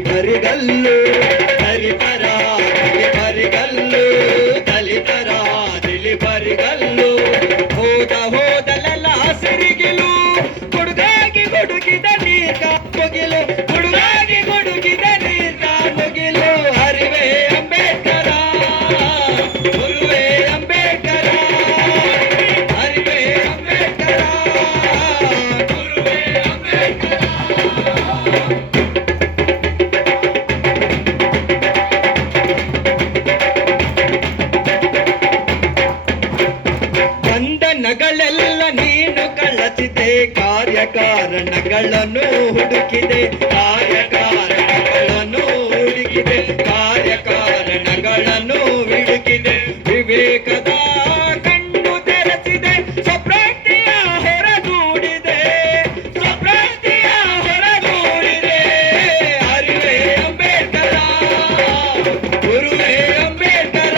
ಬರಿಗಲ್ಲು ದಲಿತರ ಬರಿಗಲ್ಲು ದಲಿತರ ಬರಿಗಲ್ಲು ಹೋದಲೆಲ್ಲ ಹಸಿರಿಗಿಲು ಗುಡುಗಾಗಿ ಗುಡುಗಿದ ನೀರ್ಗ ಮುಗಿಲು ಗುಡುಗಾಗಿ ಗುಡುಗಿದ ನೀರ್ಗ ಮುಗಿಲು ಹರಿವೆ ಅಂಬೇಡ್ಕರ ಗುರುವೇ ಅಂಬೇಡ್ಕರ ಹರಿವೆ ಅಂಬೇಡ್ಕರ ಗುರುವೇ ಅಂಬೇಡ್ಕರ. ಬಂಧನಗಳೆಲ್ಲ ನೀನು ಕಳಚಿದೆ ಕಾರ್ಯಕಾರಣಗಳನ್ನು ಹುಡುಕಿದೆ ಕಾರ್ಯಕಾರಣಗಳನ್ನು ಹುಡುಕಿದೆ ಕಾರ್ಯಕಾರಣಗಳನ್ನು ಹುಡುಕಿದೆ ವಿವೇಕದ ಕಣ್ಣು ತೆರೆಸಿದೆ ಸ್ವಪ್ರಾಂತಿಯ ಹೊರಗೂಡಿದೆ ಸ್ವಪ್ರಾಂತಿಯ ಹೊರಗೂಡಿದೆ ಹರಿವೆ ಅಂಬೇಡ್ಕರ ಗುರುವೇ ಅಂಬೇಡ್ಕರ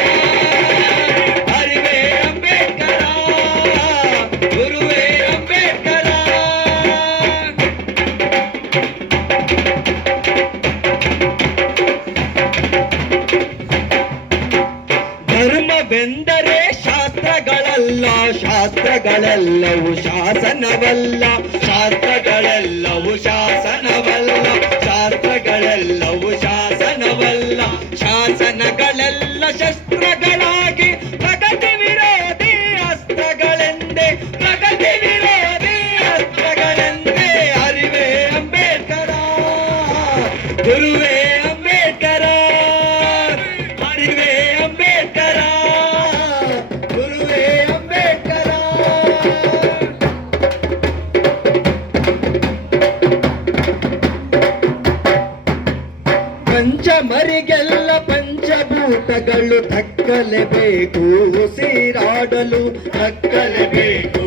ಹರಿವೆ ಅಂಬೇಡ್ಕರ ಗುರುವೇ ಅಂಬೇಡ್ಕರ. ಧರ್ಮವೆಂದರೆ ಶಾಸ್ತ್ರಗಳಲ್ಲ ಶಾಸ್ತ್ರಗಳೆಲ್ಲವೂ ಶಾಸನವಲ್ಲ ಶಾಸ್ತ್ರಗಳೆಲ್ಲವೂ ಶಾಸನವಲ್ಲ ಶಾಸ್ತ್ರಗಳೆಲ್ಲವೂ ಶಾಸನವಲ್ಲ ಶಾಸನಗಳೆಲ್ಲ ಶಸ್ತ್ರಗಳಾಗಿ ಪ್ರಗತಿ ವಿರೋಧಿ ಅಸ್ತ್ರಗಳೆಂದೇ ಪ್ರಗತಿ ವಿರೋಧಿ ಅಸ್ತ್ರಗಳೆಂದೇ ಹರಿವೆ ಅಂಬೇಡ್ಕರ ಗುರುವೇ ಅಂಬೇಡ್ಕರ ಹರಿವೆ ಅಂಬೇಡ್ಕರ ಗುರುವೇ ಅಂಬೇಡ್ಕರ. ಪಂಚಮರಿಗೆಲ್ಲ ಪಂಚಭೂತಗಳು ದಕ್ಕಲೇಬೇಕು ಉಸಿರಾಡಲು ದಕ್ಕಲೇಬೇಕು